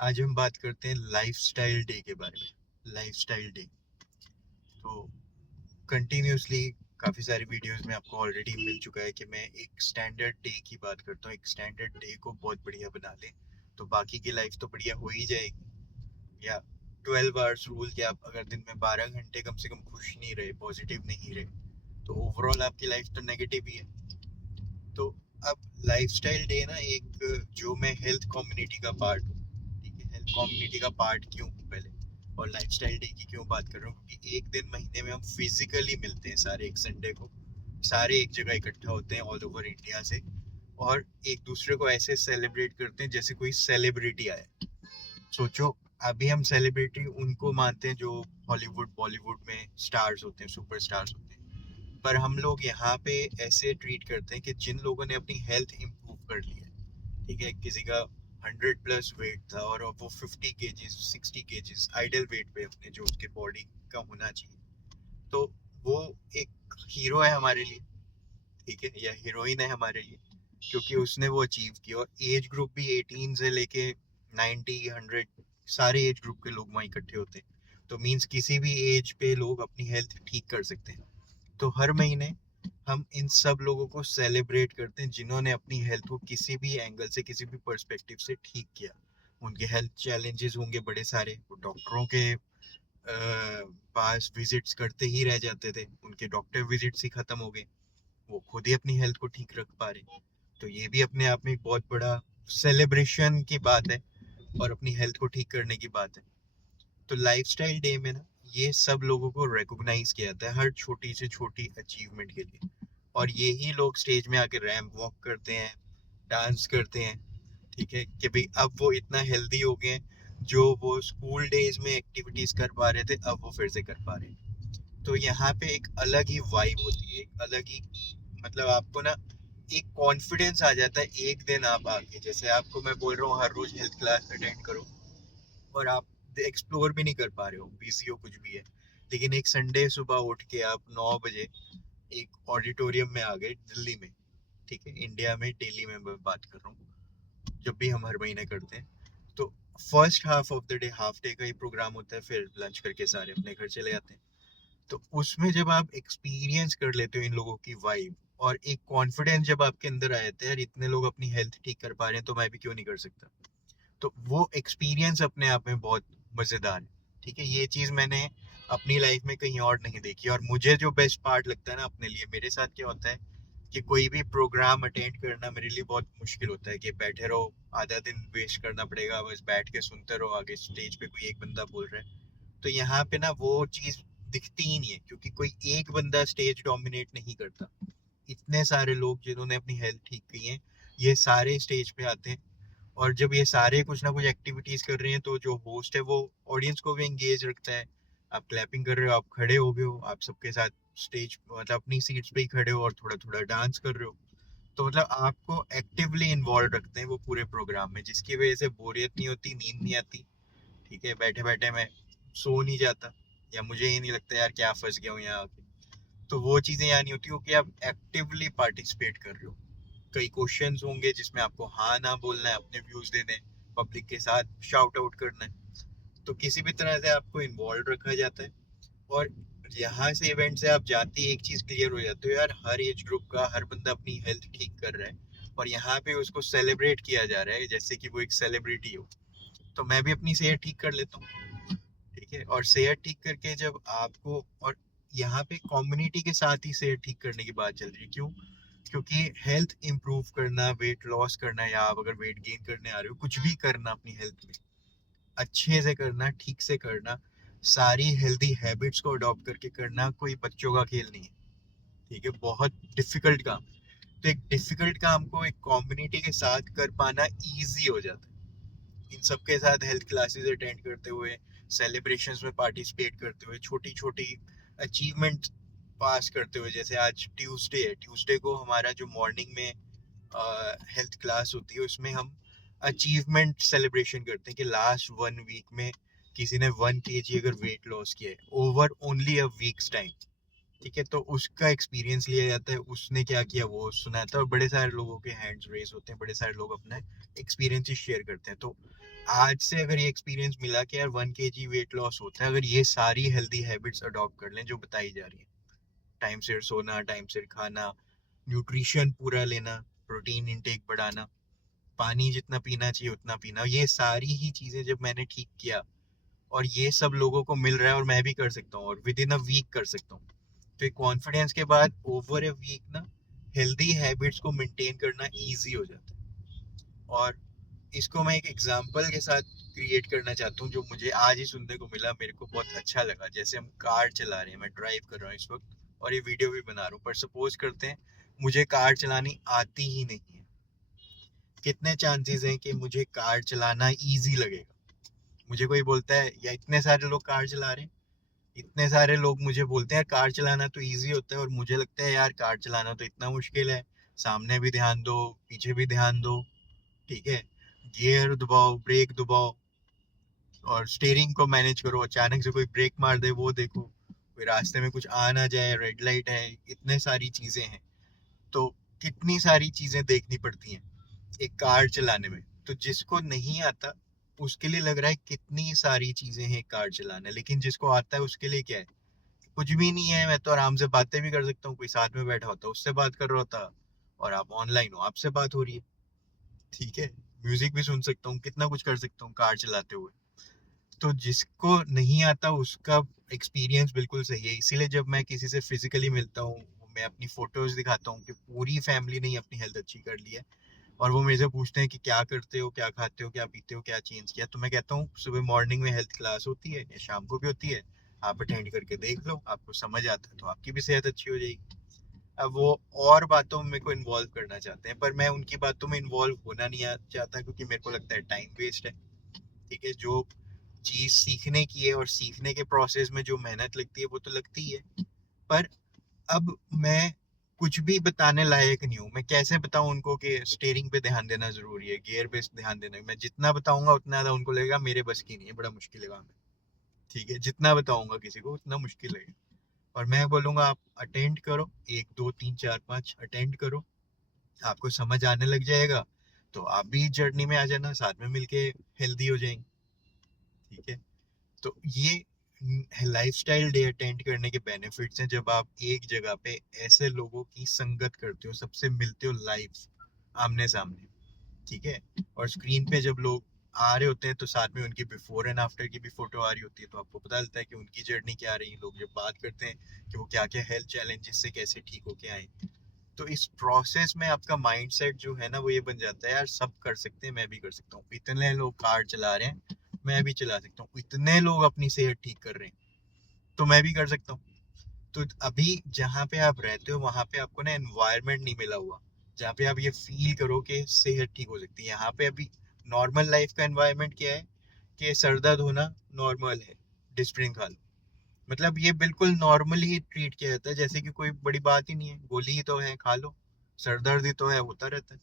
आज हम बात करते हैं लाइफस्टाइल डे के बारे में। लाइफस्टाइल डे तो कंटिन्यूअसली काफ़ी सारी वीडियोस में आपको ऑलरेडी मिल चुका है कि मैं एक स्टैंडर्ड डे की बात करता हूँ। एक स्टैंडर्ड डे को बहुत बढ़िया बना ले तो बाकी की लाइफ तो बढ़िया हो ही जाएगी। या 12 आवर्स रूल कि आप अगर दिन में 12 घंटे कम से कम खुश नहीं रहे, पॉजिटिव नहीं रहे, तो ओवरऑल आपकी लाइफ तो नेगेटिव ही है। तो अब लाइफस्टाइल डे ना, एक जो मैं हेल्थ कम्युनिटी का पार्ट हूँ, ठीक है, हेल्थ कम्युनिटी का पार्ट क्यों हूँ पहले, और लाइफस्टाइल डे की क्यों बात कर रहा हूँ, क्योंकि एक दिन महीने में हम फिजिकली मिलते हैं सारे, एक संडे को सारे एक जगह इकट्ठा होते हैं ऑल ओवर इंडिया से, और एक दूसरे को ऐसे सेलिब्रेट करते हैं जैसे कोई सेलिब्रिटी आया। सोचो, अभी हम सेलिब्रिटी उनको मानते हैं जो हॉलीवुड बॉलीवुड में स्टार्स होते हैं, सुपर स्टार्स होते हैं, पर हम लोग यहाँ पे ऐसे ट्रीट करते हैं कि जिन लोगों ने अपनी हेल्थ इंप्रूव कर ली है, ठीक है, किसी का 100+ वेट था और अब वो 50 kgs 60 kgs आइडल वेट पे अपने, जो उसके बॉडी का होना चाहिए, तो वो एक हीरो है हमारे लिए, ठीक है, या हीरोइन है हमारे लिए, क्योंकि उसने वो अचीव किया। और एज ग्रुप भी 18 से लेके 90 100, सारे एज ग्रुप के लोग वहाँ इकट्ठे होते हैं, तो मीन्स किसी भी एज पे लोग अपनी हेल्थ ठीक कर सकते हैं। तो हर महीने हम इन सब लोगों को सेलिब्रेट करते हैं जिन्होंने अपनी हेल्थ को किसी भी एंगल से, किसी भी पर्सपेक्टिव से ठीक किया। उनके हेल्थ चैलेंजेस होंगे बड़े सारे, वो डॉक्टरों के पास विजिट्स करते ही रह जाते थे, उनके डॉक्टर विजिट्स ही खत्म हो गए, वो खुद ही अपनी हेल्थ को ठीक रख पा रहे। तो ये भी अपने आप में एक बहुत बड़ा सेलिब्रेशन की बात है और अपनी हेल्थ को ठीक करने की बात है। तो लाइफस्टाइल डे में ना, ये सब लोगों को रिकॉग्नाइज किया जाता है हर छोटी से छोटी अचीवमेंट के लिए, और यही लोग स्टेज में आके रैंप वॉक करते हैं, डांस करते हैं, ठीक है, कि भाई अब वो इतना हेल्दी हो गए हैं, जो वो स्कूल डेज में एक्टिविटीज कर पा रहे थे अब वो फिर से कर पा रहे हैं। तो यहाँ पे एक अलग ही वाइब होती है, एक अलग ही, मतलब आपको ना एक कॉन्फिडेंस आ जाता है एक दिन आप आके, जैसे आपको मैं बोल रहा हूँ हर रोज हेल्थ क्लास अटेंड करो, और आप एक्सप्लोर भी नहीं कर पा रहे हो, बिजी हो, कुछ भी है, लेकिन एक संडे सुबह उठ के आप 9 बजे एक ऑडिटोरियम में आ गए दिल्ली में, ठीक है, इंडिया में दिल्ली में मैं बात कर रहा हूँ, जब भी हम हर महीने करते हैं, तो first half of the day, half day का ही प्रोग्राम होता है, फिर लंच करके सारे अपने घर चले जाते हैं। तो उसमें जब आप एक्सपीरियंस कर लेते हो इन लोगों की वाइब, और एक कॉन्फिडेंस जब आपके अंदर आ जाता है, यार इतने लोग अपनी हेल्थ ठीक कर पा रहे हैं तो मैं भी क्यों नहीं कर सकता, तो वो एक्सपीरियंस अपने आप में बहुत मजेदार है। ठीक है, ये चीज मैंने अपनी लाइफ में कहीं और नहीं देखी, और मुझे जो बेस्ट पार्ट लगता है ना अपने लिए, मेरे साथ क्या होता है कि कोई भी प्रोग्राम अटेंड करना मेरे लिए बहुत मुश्किल होता है, कि बैठे रहो, आधा दिन वेस्ट करना पड़ेगा, बस बैठ के सुनते रहो, आगे स्टेज पे कोई एक बंदा बोल रहा है। तो यहाँ पे ना वो चीज दिखती ही नहीं है, क्योंकि कोई एक बंदा स्टेज डोमिनेट नहीं करता, इतने सारे लोग जिन्होंने अपनी हेल्थ ठीक की है, ये सारे स्टेज पे आते हैं, और जब ये सारे कुछ ना कुछ एक्टिविटीज कर रहे हैं, तो जो होस्ट है वो ऑडियंस को भी एंगेज रखता है। आप क्लैपिंग कर रहे हो, आप खड़े हो गए हो, आप सबके साथ स्टेज, मतलब अपनी सीट्स पे ही खड़े हो और थोड़ा थोड़ा डांस कर रहे हो, तो मतलब आपको एक्टिवली इन्वॉल्व रखते हैं वो पूरे प्रोग्राम में, जिसकी वजह से बोरियत नहीं होती, नींद नहीं आती, ठीक है, बैठे बैठे मैं सो नहीं जाता, या मुझे ये नहीं लगता यार क्या फंस गया हूँ यहाँ आके। तो वो चीजें यहाँ नहीं होती, क्योंकि आप एक्टिवली पार्टिसिपेट कर रहे हो। कई क्वेश्चंस होंगे जिसमें आपको हाँ ना बोलना है, अपने व्यूज देने हैं, पब्लिक के साथ शाउट आउट करना है, तो किसी भी तरह से आपको इन्वॉल्व रखा जाता है। और यहाँ से इवेंट से आप जाते ही एक चीज क्लियर हो जाती है, यार हर एज ग्रुप का हर बंदा अपनी हेल्थ ठीक कर रहा है, और यहाँ पे उसको सेलिब्रेट किया जा रहा है जैसे कि वो एक सेलिब्रिटी हो। तो मैं भी अपनी सेहत ठीक कर लेता हूँ, ठीक है, और सेहत ठीक करके जब आपको, और यहाँ पे कम्युनिटी के साथ ही सेहत ठीक करने की बात चल रही है, क्यों, क्योंकि हेल्थ इंप्रूव करना, वेट लॉस करना, या आप अगर वेट गेन करने आ रहे हो, कुछ भी करना अपनी हेल्थ में अच्छे से करना, ठीक से करना, सारी हेल्दी हैबिट्स को अडॉप्ट करके करना, कोई बच्चों का खेल नहीं है, ठीक है, बहुत डिफिकल्ट काम। तो एक डिफिकल्ट काम को एक कम्युनिटी के साथ कर पाना इजी हो जाता है, इन सबके साथ हेल्थ क्लासेस अटेंड करते हुए, सेलिब्रेशंस में पार्टिसिपेट करते हुए, छोटी छोटी अचीवमेंट पास करते हुए, जैसे आज ट्यूसडे है, ट्यूसडे को हमारा जो मॉर्निंग में हेल्थ क्लास होती है, उसमें हम अचीवमेंट सेलिब्रेशन करते हैं कि लास्ट 1 वीक में किसी ने 1 kg अगर वेट लॉस किया है ओवर ओनली अ वीक्स टाइम, ठीक है, तो उसका एक्सपीरियंस लिया जाता है, उसने क्या किया वो सुनाता है, और बड़े सारे लोगों के हैंड्स रेस होते हैं, बड़े सारे लोग अपना एक्सपीरियंस शेयर करते हैं। तो आज से अगर ये एक्सपीरियंस मिला कि यार 1 kg वेट लॉस होता है, अगर ये सारी हेल्दी हैबिट्स अडॉप्ट कर लें जो बताई जा रही है, टाइम से सोना, टाइम से खाना, न्यूट्रिशन पूरा लेना, प्रोटीन इंटेक बढ़ाना, पानी जितना पीना चाहिए उतना पीना, ये सारी ही चीजें जब मैंने ठीक किया और ये सब लोगों को मिल रहा है और मैं भी कर सकता हूँ और विद इन अ वीक कर सकता हूँ, तो एक कॉन्फिडेंस के बाद ओवर ए वीक ना हेल्दी हैबिट्स को मेंटेन करना इजी हो जाता है। और इसको मैं एक एग्जांपल के साथ क्रिएट करना चाहता हूँ जो मुझे आज ही सुनने को मिला, मेरे को बहुत अच्छा लगा। जैसे हम कार चला रहे हैं, मैं ड्राइव कर रहा हूँ इस वक्त और ये वीडियो भी बना रहा हूँ, पर सपोज करते हैं मुझे कार चलानी आती ही नहीं है, कितने चांसेस हैं कि मुझे कार चलाना इजी लगेगा? मुझे कोई बोलता है, या इतने सारे लोग कार चला रहे हैं, इतने सारे लोग मुझे बोलते हैं कार चलाना तो इजी होता है, और मुझे लगता है यार कार चलाना तो इतना मुश्किल है, सामने भी ध्यान दो, पीछे भी ध्यान दो, ठीक है, गियर दबाओ, ब्रेक दबाओ, और स्टेयरिंग को मैनेज करो, अचानक से कोई ब्रेक मार दे वो देखो, कोई रास्ते में कुछ आ ना जाए, रेड लाइट है, इतने सारी चीजें हैं। तो कितनी सारी चीजें देखनी पड़ती हैं एक कार चलाने में। तो जिसको नहीं आता उसके लिए लग रहा है कितनी सारी चीजें हैं कार चलाने, लेकिन जिसको आता है उसके लिए क्या है, कुछ भी नहीं है। मैं तो आराम से बातें भी कर सकता हूँ, कोई साथ में बैठा होता उससे बात कर रहा होता, और आप ऑनलाइन हो, आपसे बात हो रही है, ठीक है, म्यूजिक भी सुन सकता हूँ, कितना कुछ कर सकता हूँ कार चलाते हुए। तो जिसको नहीं आता उसका एक्सपीरियंस बिल्कुल सही है। इसीलिए जब मैं किसी से फिजिकली मिलता हूँ, मैं अपनी फोटोज दिखाता हूँ कि पूरी फैमिली ने अपनी हेल्थ अच्छी कर ली है, और वो मेरे से पूछते हैं कि क्या करते हो, क्या खाते हो, क्या पीते हो, क्या चेंज किया, तो मैं कहता हूँ सुबह मॉर्निंग में हेल्थ क्लास होती है या शाम को भी होती है, आप अटेंड करके देख लो, आपको समझ आता है तो आपकी भी सेहत अच्छी हो जाएगी। अब वो और बातों में को इन्वॉल्व करना चाहते हैं, पर मैं उनकी बातों में इन्वॉल्व होना नहीं चाहता, क्योंकि मेरे को लगता है टाइम वेस्ट है। ठीक है, जो चीज सीखने की है और सीखने के प्रोसेस में जो मेहनत लगती है वो तो लगती ही है, पर अब मैं कुछ भी बताने लायक नहीं हूँ। मैं कैसे बताऊं उनको कि स्टीयरिंग पे ध्यान देना जरूरी है, गियर पे ध्यान देना है? मैं जितना बताऊंगा उतना ज्यादा उनको लगेगा मेरे बस की नहीं है, बड़ा मुश्किल है काम है। ठीक है, जितना बताऊंगा किसी को उतना मुश्किल है। और मैं बोलूंगा आप अटेंड करो, 1 2 3 4 5 अटेंड करो, आपको समझ आने लग जाएगा, तो आप भी जर्नी में आ जाना, साथ में मिलके हेल्दी हो जाएंगे। ठीक है, तो ये लाइफस्टाइल डे अटेंड करने के बेनिफिट्स हैं, जब आप एक जगह पे ऐसे लोगों की संगत करते हो, सबसे मिलते हो लाइव, आमने सामने। ठीक है, और स्क्रीन पे जब लोग आ रहे होते हैं तो साथ में उनकी बिफोर एंड आफ्टर की भी फोटो आ रही होती है, तो आपको पता चलता है कि उनकी जर्नी क्या रही। लोग जब बात करते हैं कि वो क्या क्या हेल्थ चैलेंजेस से कैसे ठीक होके आए, तो इस प्रोसेस में आपका माइंडसेट जो है ना वो ये बन जाता है, यार सब कर सकते हैं, मैं भी कर सकता हूँ। इतने लोग कार चला रहे हैं, मैं भी चला सकता हूँ। इतने लोग अपनी सेहत ठीक कर रहे हैं, तो मैं भी कर सकता हूँ। तो अभी जहाँ पे आप रहते हो वहां पे आपको ना एनवायरनमेंट नहीं मिला हुआ जहाँ पे आप ये फील करो कि सेहत ठीक हो सकती है। यहाँ पे अभी नॉर्मल लाइफ का एनवायरनमेंट क्या है कि सर दर्द होना नॉर्मल है, डिस्प्रिन खा लो, मतलब ये बिल्कुल नॉर्मल ही ट्रीट किया जाता है, जैसे कि कोई बड़ी बात ही नहीं है, गोली ही तो है, खा लो, सर दर्द ही तो है, होता रहता है।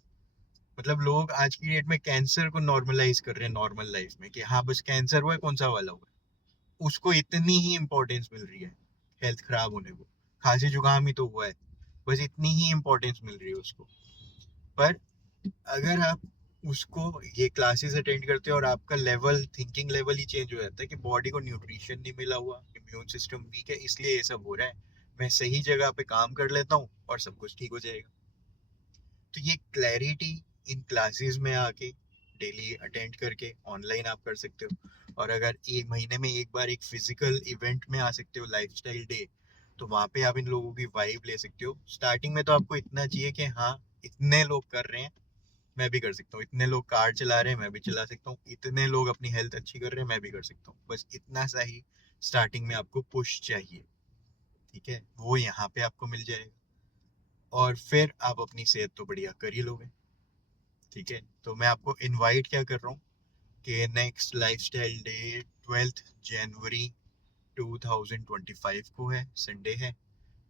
मतलब लोग आज की डेट में कैंसर को नॉर्मलाइज कर रहे हैं नॉर्मल लाइफ में, कि हाँ बस कैंसर हुआ है, कौन सा वाला हुआ है, उसको इतनी ही इंपॉर्टेंस मिल रही है हेल्थ खराब होने को। खांसी जुकाम ही तो हुआ है, बस इतनी ही इंपॉर्टेंस मिल रही है उसको। पर अगर आप उसको ये क्लासेस अटेंड करते हो और आपका लेवल, थिंकिंग लेवल ही चेंज हो जाता है कि बॉडी को न्यूट्रिशन नहीं मिला हुआ, इम्यून सिस्टम वीक है, इसलिए ये सब हो रहा है, मैं सही जगह पे काम कर लेता हूँ और सब कुछ ठीक हो जाएगा। तो ये क्लैरिटी इन क्लासेस में आके डेली अटेंड करके ऑनलाइन आप कर सकते हो। और अगर एक महीने में एक बार एक फिजिकल इवेंट में आ सकते हो, लाइफस्टाइल डे, तो वहां पे आप इन लोगों की वाइब ले सकते हो। स्टार्टिंग में तो आपको इतना चाहिए कि हाँ इतने लोग कर रहे हैं, मैं भी कर सकता हूँ, इतने लोग कार चला रहे हैं, मैं भी चला सकता हूँ, इतने लोग अपनी हेल्थ अच्छी कर रहे हैं, मैं भी कर सकता हूँ। बस इतना सा ही स्टार्टिंग में आपको पुश चाहिए। ठीक है, वो यहाँ पे आपको मिल जाएगा, और फिर आप अपनी सेहत तो बढ़िया कर ही लोगे। ठीक है, तो मैं आपको इनवाइट क्या कर रहा हूँ कि नेक्स्ट लाइफस्टाइल डे 12 जनवरी 2025 को है, संडे है।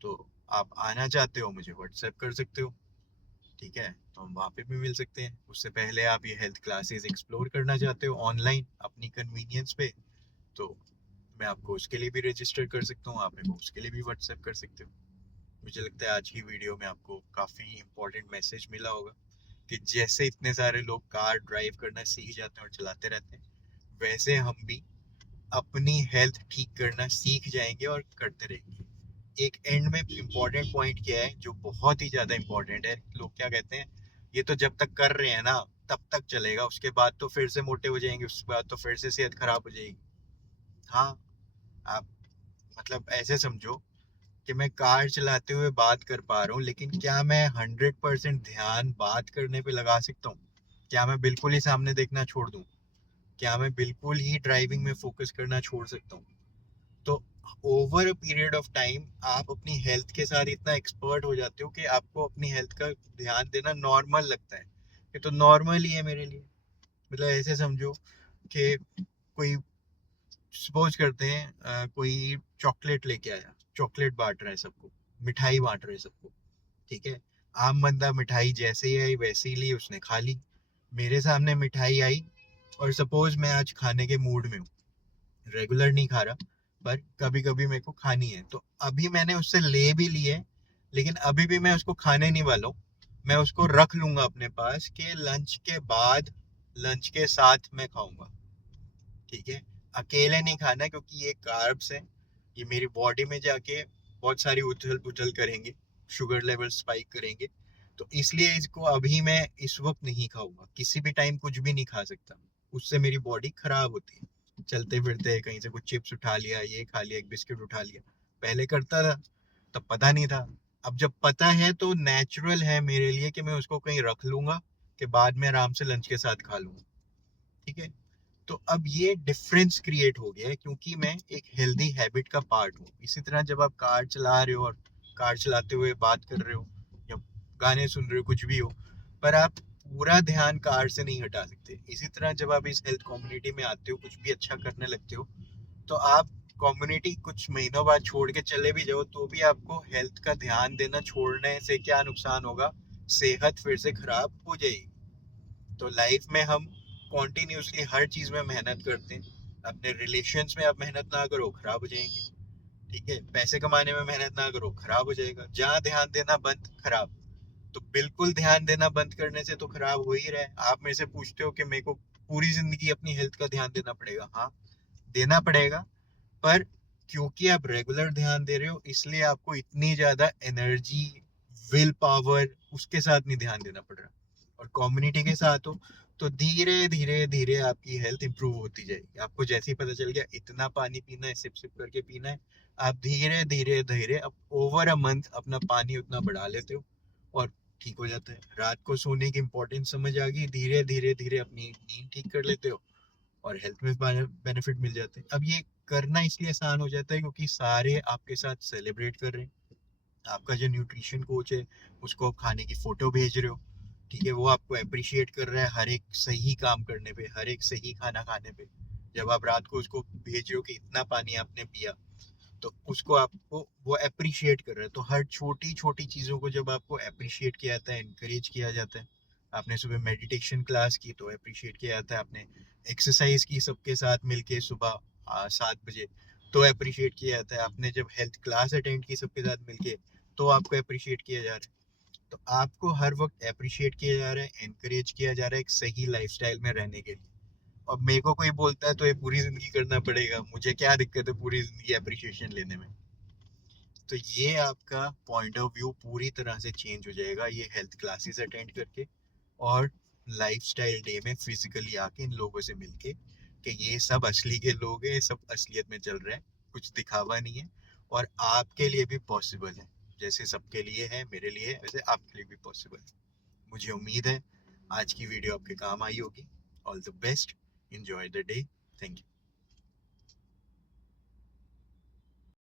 तो आप आना चाहते हो मुझे व्हाट्सएप कर सकते हो। ठीक है, तो हम वहाँ पे भी मिल सकते हैं। उससे पहले आप ये हेल्थ क्लासेस एक्सप्लोर करना चाहते हो ऑनलाइन अपनी कन्वीनियंस पे, तो मैं आपको उसके लिए भी रजिस्टर कर सकता हूँ, आप मेरे को उसके लिए भी व्हाट्सएप कर सकते हो। मुझे लगता है आज की वीडियो में आपको काफ़ी इम्पोर्टेंट मैसेज मिला होगा कि जैसे इतने सारे लोग कार ड्राइव करना सीख जाते हैं और चलाते रहते हैं, वैसे हम भी अपनी हेल्थ ठीक करना सीख जाएंगे और करते रहेंगे। एक एंड में इम्पोर्टेंट पॉइंट क्या है जो बहुत ही ज़्यादा इम्पोर्टेंट है, लोग क्या कहते हैं, ये तो जब तक कर रहे हैं ना तब तक चलेगा, उसके बाद तो फिर से मोटे हो जाएंगे, उसके बाद तो फिर से सेहत खराब हो जाएगी। हाँ, आप मतलब ऐसे समझो कि मैं कार चलाते हुए बात कर पा रहा हूँ, लेकिन क्या मैं 100% ध्यान बात करने पे लगा सकता हूँ? क्या मैं बिल्कुल ही सामने देखना छोड़ दूँ? क्या मैं बिल्कुल ही ड्राइविंग में फोकस करना छोड़ सकता हूँ? तो over a period of time आप अपनी हेल्थ के साथ इतना एक्सपर्ट हो जाते हो कि आपको अपनी हेल्थ का ध्यान देना नॉर्मल लगता है। ये तो नॉर्मल ही है मेरे लिए। मतलब ऐसे समझो कि कोई, सपोज करते हैं कोई चॉकलेट लेके आया, चॉकलेट बांट रहा है सबको, मिठाई बांट रहे हैं सबको, ठीक है। आम बंदा मिठाई जैसे ही आई वैसे ही ली, उसने खा ली। मेरे सामने मिठाई आई और सपोज मैं आज खाने के मूड में हूँ, रेगुलर नहीं खा रहा पर कभी कभी मेरे को खानी है, तो अभी मैंने उससे ले भी ली है, लेकिन अभी भी मैं उसको खाने नहीं वाला हूँ। मैं उसको रख लूंगा अपने पास कि लंच के बाद, लंच के साथ मैं खाऊंगा, ठीक है। अकेले नहीं खाना, क्योंकि ये कार्ब्स है, ये मेरी बॉडी में जाके बहुत सारी उथल पुथल करेंगे, शुगर लेवल स्पाइक करेंगे। तो इसलिए इसको अभी मैं इस वक्त नहीं खाऊंगा, किसी भी टाइम कुछ भी नहीं खा सकता, उससे मेरी बॉडी खराब होती है। चलते फिरते कहीं से कुछ चिप्स उठा लिया, ये खा लिया, एक बिस्किट उठा लिया, पहले करता था तब पता नहीं था। अब जब पता है तो नेचुरल है मेरे लिए कि मैं उसको कहीं रख लूंगा कि बाद में आराम से लंच के साथ खा लूंगा, ठीक है। तो अब ये डिफरेंस क्रिएट हो गया है क्योंकि मैं एक हेल्दी हैबिट का पार्ट हूँ। इसी तरह जब आप कार चला रहे हो और कार चलाते हुए बात कर रहे हो या गाने सुन रहे हो, कुछ भी हो, पर आप पूरा ध्यान कार से नहीं हटा सकते। इसी तरह जब आप इस हेल्थ कम्युनिटी में आते हो, कुछ भी अच्छा करने लगते हो, तो आप कम्युनिटी कुछ महीनों बाद छोड़ के चले भी जाओ तो भी आपको हेल्थ का ध्यान देना छोड़ने से क्या नुकसान होगा? सेहत फिर से खराब हो जाएगी। तो लाइफ में हम कॉन्टिन्यूसली हर चीज में मेहनत करते हैं। अपने रिलेशंस में आप मेहनत ना करो, खराब हो जाएंगे, ठीक है। पैसे कमाने में मेहनत ना करो, खराब हो जाएगा। जहाँ ध्यान देना बंद, खराब। तो बिल्कुल ध्यान देना बंद करने से तो खराब हो ही रहा है। आप मेरे से पूछते हो कि मेरे को पूरी जिंदगी अपनी हेल्थ का ध्यान देना पड़ेगा। हाँ, देना पड़ेगा, पर क्योंकि आप रेगुलर ध्यान दे रहे हो इसलिए आपको इतनी ज्यादा एनर्जी, विल पावर, उसके साथ नहीं ध्यान देना पड़ रहा। और कम्युनिटी के साथ हो तो धीरे धीरे धीरे आपकी हेल्थ इंप्रूव होती जाएगी। आपको जैसे ही पता चल गया इतना पानी पीना है, सिप सिप करके पीना है, आप धीरे धीरे धीरे अब ओवर अ मंथ अपना पानी उतना बढ़ा लेते हो और ठीक हो जाता है। रात को सोने की इंपॉर्टेंस समझ आ गई, धीरे धीरे धीरे अपनी नींद ठीक कर लेते हो और हेल्थ में बेनिफिट मिल जाते हैं। अब ये करना इसलिए आसान हो जाता है क्योंकि सारे आपके साथ सेलिब्रेट कर रहे हैं। आपका जो न्यूट्रिशन कोच है उसको आप खाने की फोटो भेज रहे हो, ठीक है, वो आपको अप्रिशिएट कर रहा है हर एक सही काम करने पे, हर एक सही खाना खाने पे। जब आप रात को उसको भेज रहे हो कि इतना पानी आपने पिया, तो उसको आपको वो अप्रिशिएट कर रहा है। तो हर छोटी छोटी चीज़ों को जब आपको अप्रिशिएट किया जाता है, इनकरेज किया जाता है, आपने सुबह मेडिटेशन क्लास की तो अप्रिशिएट किया जाता है, आपने एक्सरसाइज की सबके साथ मिलके सुबह 7 बजे तो अप्रिशिएट किया जाता है, आपने जब हेल्थ क्लास अटेंड की सबके साथ मिलके तो आपको अप्रिशिएट किया जा रहा है। तो आपको हर वक्त अप्रिशिएट किया जा रहा है, एनकरेज किया जा रहा है एक सही लाइफस्टाइल में रहने के लिए। अब मेरे को कोई बोलता है तो ये पूरी जिंदगी करना पड़ेगा, मुझे क्या दिक्कत है पूरी जिंदगी अप्रिशिएशन लेने में? तो ये आपका पॉइंट ऑफ व्यू पूरी तरह से चेंज हो जाएगा ये हेल्थ क्लासेस अटेंड करके और लाइफस्टाइल डे में फिजिकली आके इन लोगों से मिलके कि ये सब असली के लोग हैं, ये सब असलियत में चल रहा है, कुछ दिखावा नहीं है। और आपके लिए भी पॉसिबल है, जैसे सबके लिए है, मेरे लिए है, वैसे आपके लिए भी पॉसिबल है। मुझे उम्मीद है आज की वीडियो आपके काम आई होगी। All the best, enjoy the day, thank you.